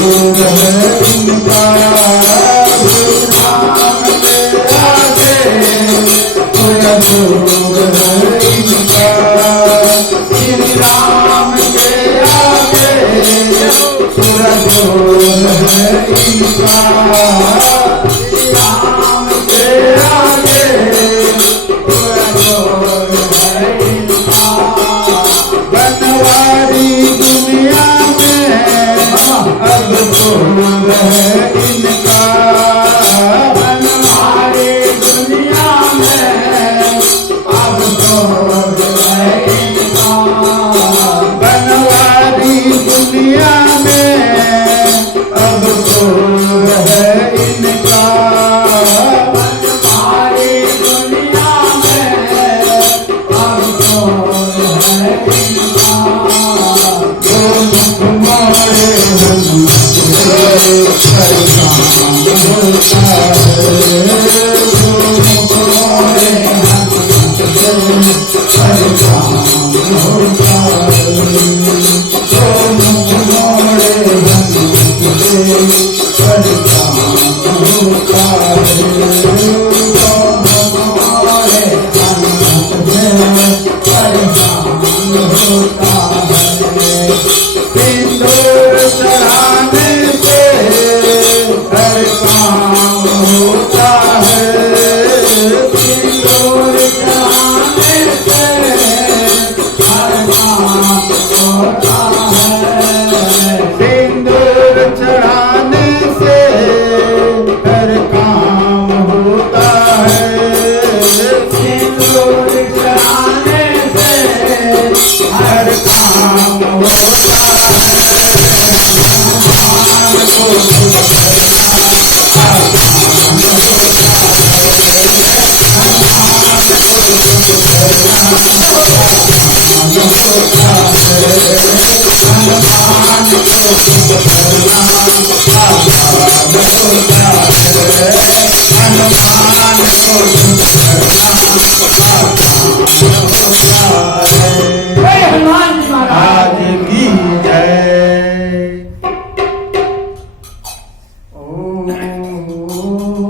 दूर है इनका नाम के आगे पूरा दूर है इनका श्री राम के आगे पूरा दूर है इनका श्री राम के आगे पूरा दूर है इनका बनवारी दुनिया में अब दूर है इनका बनवारी दुनिया में अब दूर है इनका बनवारी दुनिया में अब दूर है इनका बनवारी दुनिया में अब दूर है इनका जो मुख मोड़े सिंदूर चढ़ाने से हर काम होता है सिंदूर चढ़ाने से हर काम होता है सिंदूर चढ़ाने से हर काम होता है सिंदूर चढ़ाने से हर काम होता है